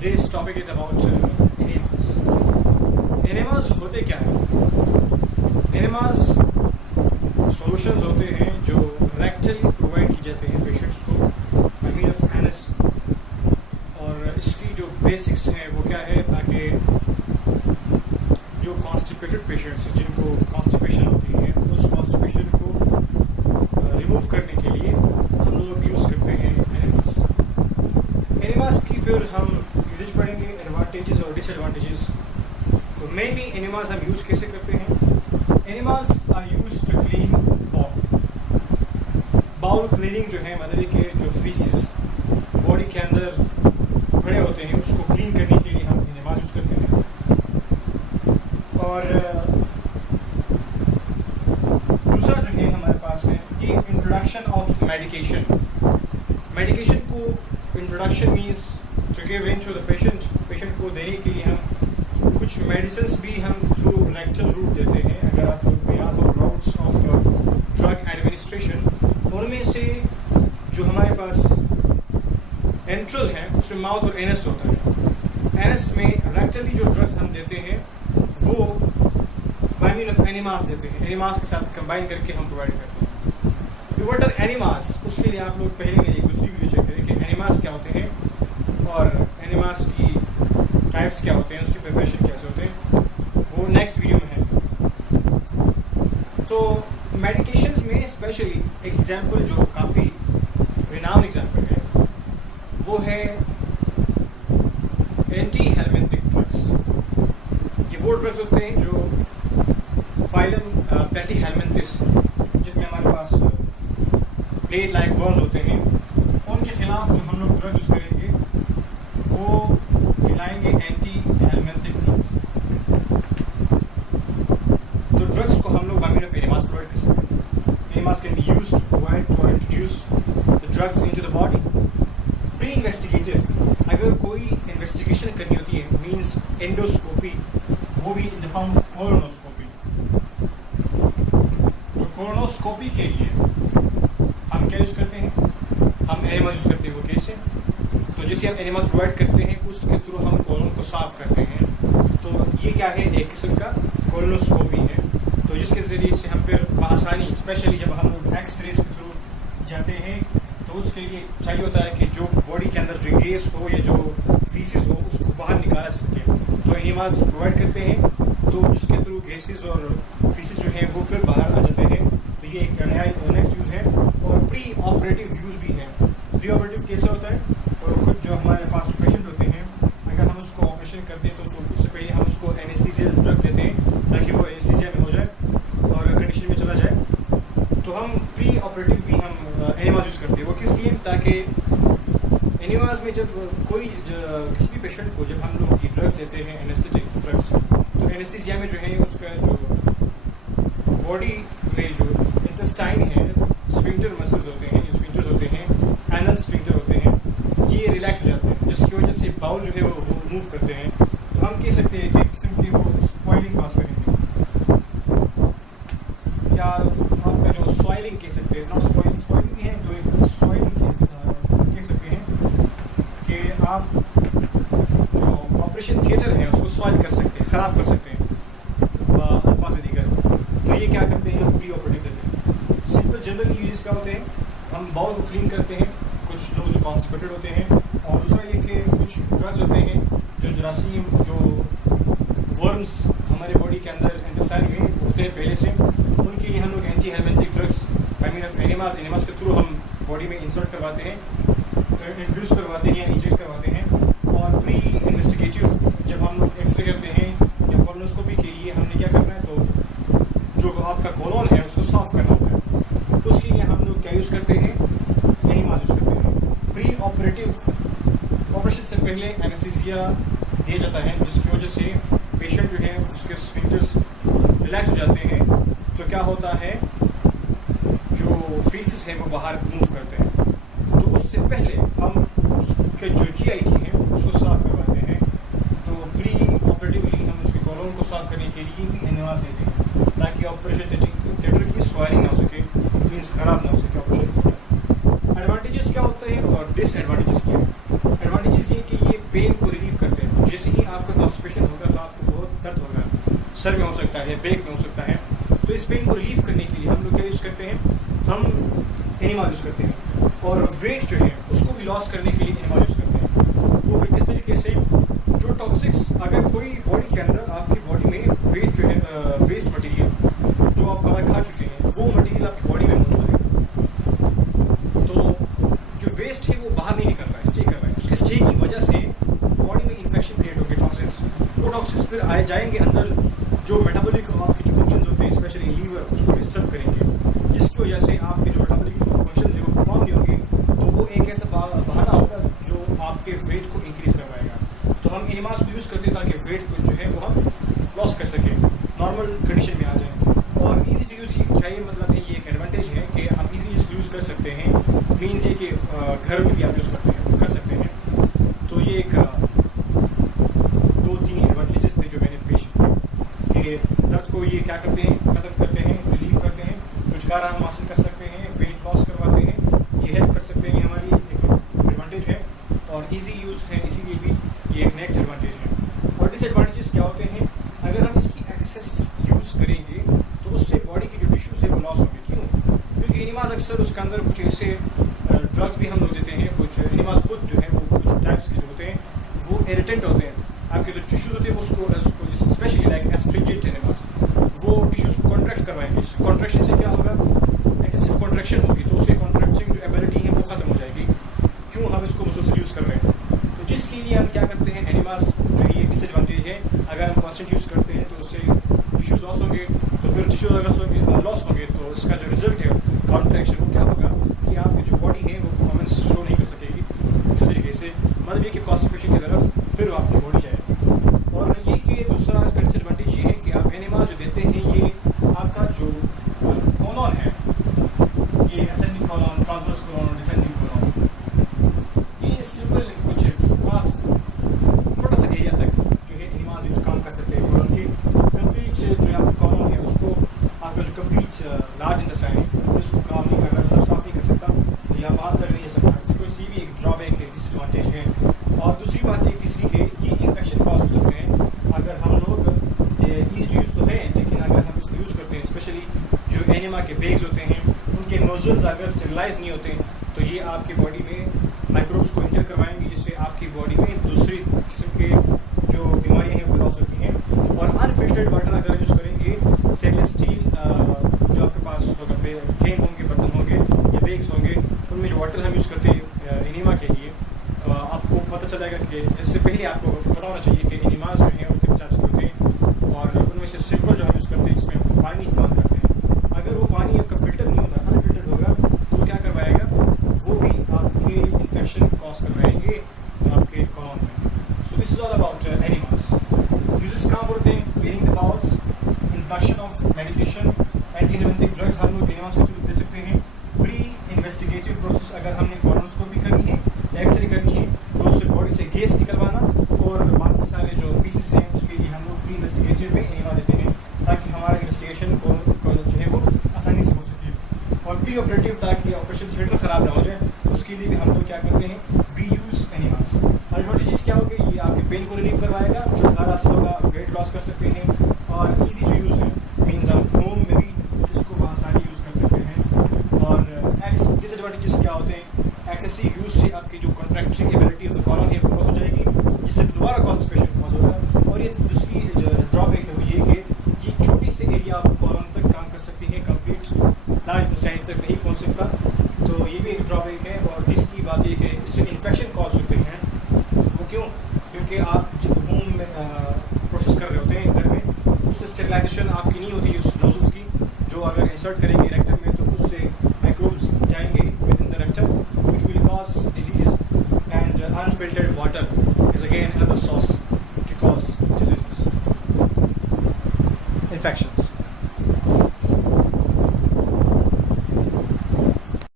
Today's topic is about enemas. Enemas होते क्या है? Enemas solutions होते हैं जो rectally provide की जाते हैं पेशेंट्स को by means of anus, और इसकी जो बेसिक्स हैं वो क्या है, ताकि जो कॉन्स्टिपेटेड पेशेंट्स जिनको कॉन्स्टिपेशन होती है उस कॉन्स्टिपेशन को रिमूव करने के लिए हम लोग यूज़ करते हैं एनिमास। एनिमास की फिर हम यूजेज पढ़ेंगे, एडवांटेजेस और डिसएडवांटेजेस। तो मेनली एनिमास हम यूज़ कैसे करते हैं? Enemas are used to clean bowel cleaning जो है, मतलब के जो फीसिस बॉडी के अंदर पड़े होते हैं उसको क्लीन करने के लिए हम एनिमास यूज़ करते हैं। और दूसरा जो है हमारे पास है कि इंट्रोडक्शन ऑफ मेडिकेशन। मेडिकेशन को introduction means to give in to the patient को देने के लिए हम कुछ मेडिसिन भी हम थ्रू रेक्टल रूट देते हैं। अगर आप लोग को याद हो राउट्स ऑफ ड्रग एडमिनिस्ट्रेशन, उनमें से जो हमारे पास एंट्रल है उसमें माउथ और एनस होता है। एनस में रेक्टली जो ड्रग्स हम देते हैं वो बाय मीन ऑफ एनिमास देते हैं। एनिमास के साथ कंबाइन करके हम प्रोवाइड करते हैं। What are enemas? उसके लिए आप लोग पहले मेरी दूसरी वीडियो चेक करें कि एनिमास क्या होते हैं और एनिमास की टाइप्स क्या होते हैं, उसके प्रिपरेशन कैसे होते हैं, वो नेक्स्ट वीडियो में है। तो मेडिकेशंस में स्पेशली एक एग्जांपल जो काफ़ी रिनाउंड एग्जांपल है वो है एंटी हेलमिंथिक ड्रग्स। ये वो ड्रग्स होते हैं जो फाइलम प्लेटीहेलमिंथिस, जिसमें हमारे पास प्लेट लाइक वर्म्स होते हैं, उनके खिलाफ जो हम लोग ड्रग्स यूज़ करेंगे वो खिलाएंगे एंटी हेलमिंथिक ड्रग्स। तो ड्रग्स को हम लोग by mean of enemas provide कर सकते हैं। Enemas can be used to provide to introduce the drugs into the body. Pre investigative, अगर कोई इन्वेस्टिगेशन करनी होती है मीन्स एंडोस्कोपी, वो भी in the form of colonoscopy. तो कोलोनोस्कोपी के लिए हम क्या यूज़ करते हैं? हम एनिमास यूज़ करते हैं। वो कैसे? तो जैसे हम एनिमास प्रोवाइड करते हैं उसके थ्रू हम कोलोन को साफ करते हैं। तो ये क्या है? एक किस्म का कोलोनोस्कोपी है। तो जिसके ज़रिए से हम फिर आसानी, स्पेशली जब हम लोग एक्सरेज के थ्रू जाते हैं तो उसके लिए चाहिए होता है कि जो बॉडी के अंदर जो गैस हो या जो फीसिस हो उसको बाहर निकाला जा सके। तो एनिमास प्रोवाइड करते हैं तो जिसके थ्रू गैसेस और फीसिस जो है वो फिर बाहर आ जाते हैं। तो ये एक नया नेक्स्ट यूज़ है। और प्री ऑपरेटिव यूज़ भी है। प्री ऑपरेटिव कैसे होता है? और कुछ जो हमारे पास पेशेंट होते हैं, अगर हम उसको ऑपरेशन करते हैं तो उससे पहले हम उसको एनेस्थीसिया ड्रग देते हैं ताकि वो एनेस्थीसिया में हो जाए और कंडीशन में चला जाए। तो हम प्री ऑपरेटिव भी हम एनिमास यूज़ करते हैं। वो किस लिए? ताकि एनिमास में जब कोई किसी भी पेशेंट को जब हम लोग ये ड्रग्स देते हैं एनेस्थेटिक ड्रग्स, तो एनेस्थीसिया में जो है उसका जो बॉडी में जो इंटेस्टाइन है, स्फिंक्टर मसल्स होते हैं, जो स्फिंक्टर्स होते हैं, एनल स्फिंक्टर होते हैं, ये रिलैक्स हो जाते हैं, जिसकी वजह से बाउल जो है वो मूव करते हैं। तो हम कह सकते हैं कि किस्म की वो स्पॉइलिंग पास करेंगे, या आपका जो सॉइलिंग कह सकते हैं, नॉट स्पॉइलिंग भी है तो एक सॉइलिंग कह सकते हैं कि आप जो ऑपरेशन थिएटर है उसको सॉइल कर सकते हैं, ख़राब कर सकते हैं अल्फाज से दीगर। तो ये क्या करते हैं? हम प्री ऑपरेटिव देते हैं। सिंपल जनरली यूजेस क्या होते हैं? हम बाउल को क्लीन करते हैं, कुछ लोग जो कॉन्स्टिपेटेड होते हैं, और दूसरा ये कि कुछ ड्रग्स होते हैं जो जरासीम, जो वर्म्स हमारे बॉडी के अंदर इंटेस्टाइन में होते हैं पहले से, उनके लिए हम लोग anti helminthic drugs by mean of enemas के थ्रू हम बॉडी में इंसर्ट करवाते हैं, इंट्रोड्यूस करवाते हैं या इंजेक्ट करवाते हैं। और प्री इन्वेस्टिगेटिव जब हम लोग एक्सरे करते हैं या कोलोनोस्कोपी के लिए हमने क्या करना है, तो जो आपका कोलोन है उसको साफ करना होता है। तो उसके लिए हम लोग क्या यूज़ करते हैं? एनिमास यूज़ करते हैं। प्री ऑपरेटिव ऑपरेशन से पहले एनेस्थीसिया दिया जाता है, जिसकी वजह से पेशेंट जो है उसके स्फिंक्टर्स रिलैक्स हो जाते हैं। तो क्या होता है, जो फीसिस है वो बाहर मूव करते हैं। तो उससे पहले हम उसके जो GIT है उसको साफ करवाते हैं। तो प्री ऑपरेटिवली हम उसके कोलोन को साफ करने के लिए भी एनिमास देते हैं ताकि ऑपरेशन थिएटर की स्वाइलिंग ना हो सके, मीन्स ख़राब ना हो सके ऑपरेशन। एडवांटेजेस क्या होते हैं और डिसएडवांटेजेस क्या है? एडवांटेजेस ये कि ये पेन को रिलीव करते हैं। जैसे ही आपका कॉन्स्टिपेशन होगा तो आपको बहुत दर्द होगा, सर में हो सकता है, बैक में हो सकता है। तो इस पेन को रिलीव करने के लिए हम लोग क्या यूज़ करते हैं, हम एनिमा यूज़ करते हैं। और वेट जो है उसको भी लॉस करने के लिए एनिमा यूज़ करते हैं। वो किस तरीके से, जो टॉक्सिक्स अगर कोई बॉडी के अंदर आपकी बॉडी में वेस्ट जो है, वेस्ट मटेरियल जो आप खाना खा चुके हैं वो मटेरियल आपकी बॉडी में मौजूद है, तो जो वेस्ट है वो बाहर नहीं निकल रहा है, स्टे कर रहा है। उसके स्टे की वजह से बॉडी में इन्फेक्शन क्रिएट होगी, टॉक्सिन्स। वो टॉक्सिन्स फिर आए जाएंगे अंदर, जो मेटाबॉलिक आपके जो फंक्शंस होते हैं स्पेशली लीवर, उसको डिस्टर्ब करेंगे, जिसकी वजह से आपके जो मेटाबॉलिक फंक्शंस है वो परफॉर्म नहीं होंगे। तो वो एक ऐसा बहाना होगा जो आपके वेट को इंक्रीज करवाएगा। तो हम एनिमास को यूज़ करते हैं ताकि वेट को जो है वो हम लॉस कर सकें, नॉर्मल कंडीशन में आ जाए। और इजी टू यूज़ क्या ये मतलब है, ये एक एडवांटेज है कि हम इजी इसको यूज़ कर सकते हैं। मीन्स ये कि घर में भी आप यूज़ कर सकते हैं। तो ये एक 2-3 एडवांटेजेस थे जो मैंने पेश किए कि दर्द को ये क्या करते हैं, खत्म करते हैं, रिलीव करते हैं, छुटकारा हम हासिल कर सकते हैं, वेट लॉस करवाते हैं, ये हेल्प कर सकते हैं, ये हमारी एक एडवांटेज है और इजी यूज़ है, इसीलिए भी ये एक नेक्स्ट एडवांटेज है। और डिसएडवांटेजेस क्या होते हैं, अगर हम इसकी एक्सेस यूज़ करेंगे तो उससे बॉडी के जो टिश्यूज़ है वो लॉस होंगे। क्यों? क्योंकि एनिमास अक्सर उसके अंदर कुछ ऐसे ड्रग्स भी हम लोग देते हैं, कुछ एनिमास खुद जो है वो कुछ टाइप्स के जो होते हैं वो इरिटेंट होते हैं, आपके जो टिश्यूज़ होते हैं उसको स्पेशली लाइक एस्ट्रिंजेंट एनिमास, वो टिश्यूज़ को कॉन्ट्रैक्ट करवाएंगे। कॉन्ट्रैक्शन से क्या होगा, एक्सेसिव कॉन्ट्रैक्शन होगी, तो उसके कॉन्ट्रैक्टिंग जो एबिलिटी है वो खत्म हो जाएगी। क्यों? हम इसको मुसलसल यूज़ कर रहे हैं। तो जिसके लिए हम क्या करते हैं, एनिमास जो ये डिसएडवांटेज है, अगर हम कॉन्स्टेंट यूज़ करते हैं तो उससे टिश्यूज़ लॉस होंगे, तो फिर टिश्यूज़ अगर लॉस होंगे तो इसका जो रिजल्ट है कॉन्ट्रैक्शन, वो क्या होगा कि आपकी जो बॉडी है वो परफॉर्मेंस शो नहीं कर सकेगी उस तरीके से, मतलब ये कि कॉन्स्टिपेशन की तरफ फिर आपकी बॉडी जाएगी। और ये कि दूसरा इसका डिसएडवांटेज ये है कि आप एनिमास जो देते हैं ये आपका जो कॉलोन है, ये ascending colon, transverse colon, descending colon, ये सिंपल कुछ खास छोटा सा एरिया तक जो है एनिमास यूज काम कर सकते हैं। कॉलोन के कंप्लीट जो आपका कॉलोन है उसको आपका जो कंप्लीट लार्ज इंटेस्टाइन है उसको काम नहीं करना, मतलब साफ नहीं कर सकता या बाहर कर नहीं सकता। इसको इसी भी एक ड्रॉबैक है, डिसएडवांटेज है। और दूसरी बात ये तीसरी के ये इन्फेक्शन कॉज हो सकते हैं अगर हम लोग ईजी यूज़ तो है, लेकिन अगर हम इसको यूज़ करते हैं, स्पेशली जो एनिमा के बैग्स होते हैं उनके नोजल्स अगर स्टेरिलाइज नहीं होते तो ये आपकी बॉडी में माइक्रोब्स को इंटर करवाएंगे, जिससे आपकी बॉडी में दूसरी किस्म के जो बीमारियाँ हैं वो लॉस होती हैं। और अनफिल्टर्ड वाटर अगर यूज़ करेंगे, स्टेनलेस स्टील जो आपके पास कैन होंगे, बर्तन होंगे या बैग्स होंगे, उनमें जो वाटर हम यूज़ करते हैं एनिमा के लिए, आपको पता चल जाएगा कि इससे पहले आपको पता होना चाहिए कि एनिमास जो हैं उनके टाइप्स के होते हैं। और उनमें से सिंपल जो हम यूज़ करते हैं जिसमें हम पानी इस्तेमाल करते हैं, अगर वो पानी आपका फिल्टर नहीं होगा, अनफिल्टर्ड होगा, तो क्या करवाएगा, वो भी आपके इन्फेक्शन कॉज करवाएंगे आपके कॉलोन में। So this is all about enemas. Uses कहाँ होते हैं, cleaning the bowls, introduction of medication, anti hepatic drugs हम लोग एनिमास के थ्रू दे सकते हैं। प्री इन्वेस्टिगेटिव प्रोसेस अगर हमने कॉलोनोस्कोपी करनी है, एक्सरे करनी है, तो उससे बॉडी से गैस निकलवाना और बाकी सारे जो फीसिस हैं उसके लिए हम लोग प्री इन्वेस्टिगेटिव में एनिमा देते हैं ताकि हमारा इन्वेस्टिगेशन को जो है वो आसानी से हो सके। और प्री ऑपरेटिव ताकि ऑपरेशन थिएटर ख़राब ना हो जाए, उसके लिए भी हम लोग क्या करते हैं, वी यूज़ एनिमास। एडवांटेजेस क्या होगी, ये आपके पेन को रिलीव करवाएगा, छुटकारा हासिल होगा, वेट लॉस कर सकते हैं और ईजी टू यूज़ है, मीन्स हम होम में भी इसको आसानी यूज़ कर सकते हैं। और डिसएडवांटेजेस क्या होते हैं, एक्सेसिव यूज से आपकी जो contracting ability of the colon है वो लॉस हो जाएगी, जिससे दोबारा कॉन्स्टिपेशन कॉज होगा। और ये दूसरी जो ड्रॉबैक है वो ये कि ये छोटी से एरिया ऑफ कॉलोन तक काम कर सकती है, कंप्लीट लार्ज इंटेस्टाइन तक नहीं पहुंच सकता, तो ये भी एक ड्रॉबैक है। और तीसरी बात ये कि इससे इन्फेक्शन कॉज होते हैं, वो क्यों, क्योंकि आप जब होम में प्रोसेस कर रहे होते हैं घर में, उससे स्टेरिलाइजेशन आपकी नहीं होती उस नोजल्स की, जो अगर इंसर्ट करेंगे रेक्टम में तो उससे माइक्रोब्स जाएंगे with in the rectum which will cause diseases, and unfiltered water is again another source to cause diseases, infections.